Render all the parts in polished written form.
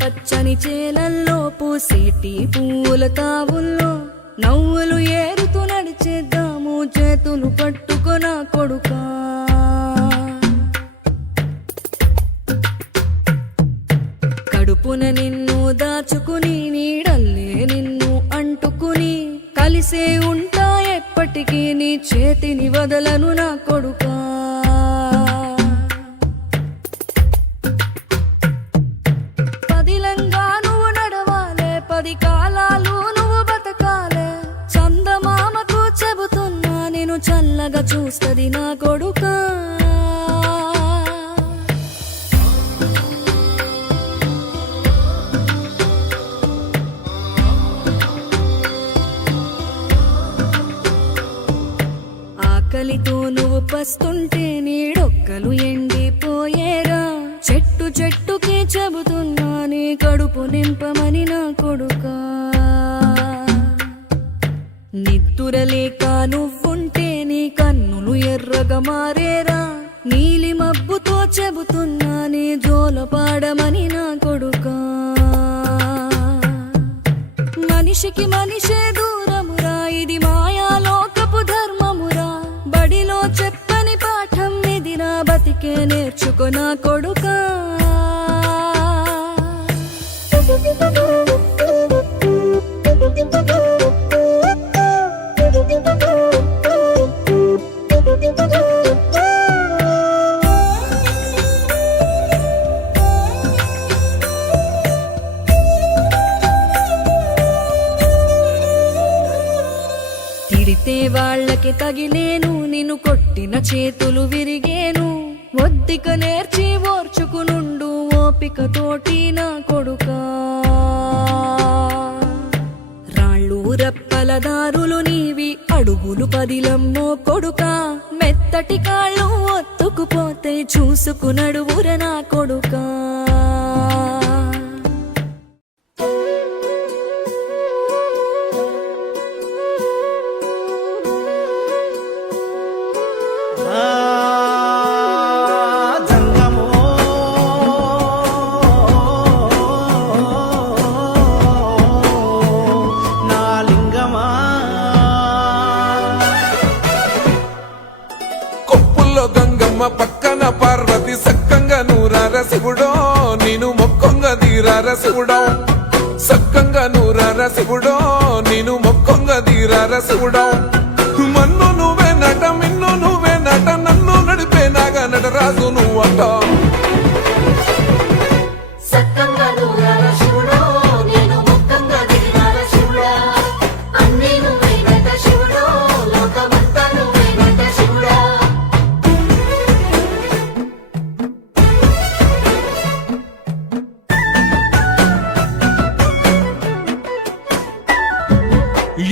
పచ్చని చేలల్లో పూసేటి పూల తావుల్లో నవ్వులు ఏరుతూ నడిచేద్దాము చేతులు పట్టుకొన కొడుకా. కడుపున నిన్ను దాచుకుని నీడల్లే నిన్ను అంటుకుని కలిసే ఉంటా ఎప్పటికీ నీ చేతిని వదలను నా కొడుకా. పదిలంగా నువ్వు నడవాలే, 10 కాలాలు నువ్వు బతకాలే. చందమామకు చెబుతున్నా నేను చల్లగా చూస్తది నా కొడుకా. ఆకలితో నువ్వు పస్తుంటే నీడొక్కలు ఎండిపోయేరా. చెట్టు చెట్టుకే చెబుతున్నా నీ కడుపు నింపమని నా కొడుకా. నిద్దురలేక నువ్వుంటే నీ కన్నులు ఎర్రగా మారేరా. నీలి మబ్బుతో చెబుతున్నా నీ జోల పాడమని నా కొడుకా. మనిషికి మనిషే దూరమురా, ఇది మాయాలోకపు ధర్మమురా. బడిలో చెప్పని పాఠం ఇది, నా బతికే నేర్చుకో నా కొడుకా. తిడితే వాళ్ళకి తగిలేను, నిన్ను కొట్టిన చేతులు విరిగేను. ఒద్దిక నేర్చి ఓర్చుకునుండు ఓపిక తోటి నా కొడుకా. రాళ్ళు రప్పల దారులు నీవి, అడుగులు 10లమ్మో కొడుకా. మెత్తటి కాళ్ళు ఒత్తుకుపోతే చూసుకునడువుర నా కొడుకా. పక్కన పార్వతి సక్కంగా నూరార శివుడో, నేను మొక్కంగా తీరార శివుడో. సక్కంగా నూరార శివుడో, నేను మొక్కంగా తీరార శివుడో. మన్ను నువ్వే నట, మిన్ను నువ్వే నట, నన్ను నడిపే నాగా నటరాజు నువ్వట.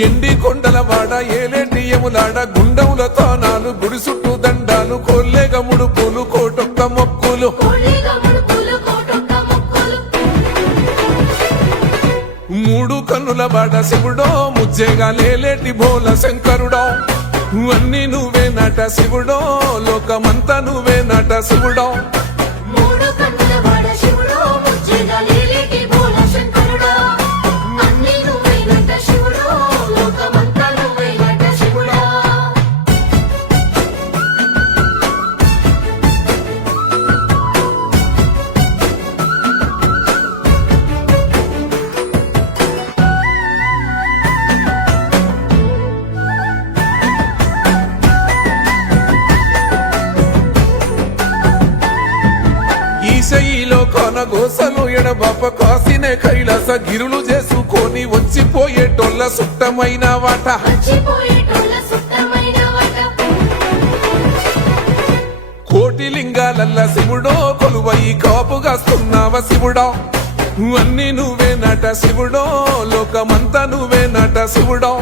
ఎండి కొండల వాడ ఏలేటి యములాడ, గుండములతో నాలు గుడి చుట్టూ దండాలు. కోల్లేగ ముడుపులు కోటొక్క మొక్కులు, మూడు కన్నుల బాడ శివుడో, ముజ్జేగా లేలేటి భోల శంకరుడో. అన్నీ నువ్వే నట శివుడో, లోకమంతా నువ్వే నట శివుడో. ఈశయిలో కొన గోసలు ఎడబాప కాసినే కైలాస గిరులు చేసుకొని వచ్చిపోయేటోళ్ళ సుట్టమైన వాట. కోటి లింగాలల్ల శివుడో, కొలువయి కాపుగాస్తున్నావ శివుడో. అన్నీ నువ్వే నట శివుడో, లోకమంతా నువ్వే నట శివుడో.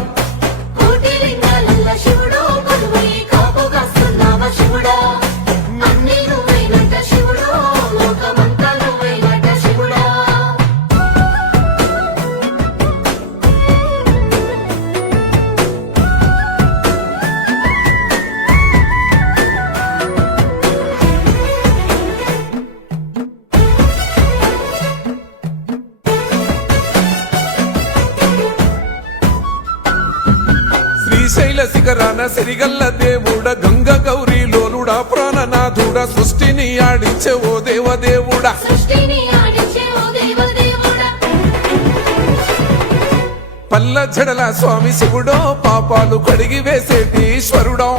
శ్రీశైల శిఖరాన సిరిగల్ల దేవుడ గంగ గౌరీ లోలుడా ప్రాణనాథుడ సృష్టిని ఆడించే ఓ దేవదేవుడా సృష్టిని ఆడించే ఓ దేవదేవుడా పల్ల జడల స్వామి శివుడో పాపాలు కడిగి వేసేటి ఈశ్వరుడో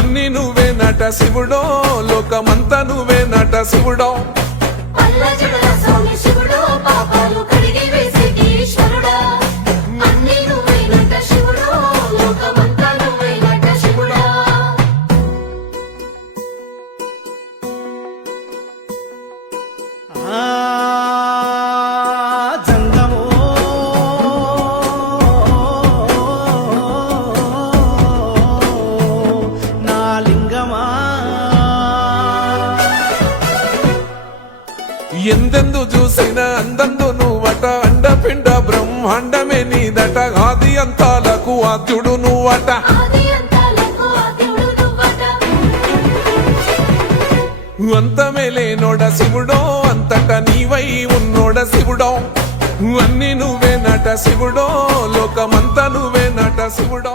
అన్ని నువ్వే నట శివుడో లోకమంతా నువ్వే నట శివుడో పల్ల జడల స్వామి శివుడో పాపాలు కడిగి వేసేటి ఈశ్వరుడా అన్ని నువ్వేనట శివుడో లోకమంతా నువ్వేనట శివుడా జంగమో నా లింగమా ఎందెందు చూసిన అందందు నువ్వట అండపిండ బ్రహ్మాండమే నీదట ఆది అంతాలకు ఆద్యుడు నువ్వట ఆది అంతాలకు ఆద్యుడు నువ్వట అంతమే లేనోడ శివుడో అంతట నీవై ఉన్నోడ శివుడో అన్ని నువ్వే నట శివుడో లోకమంతా నువ్వే నట శివుడో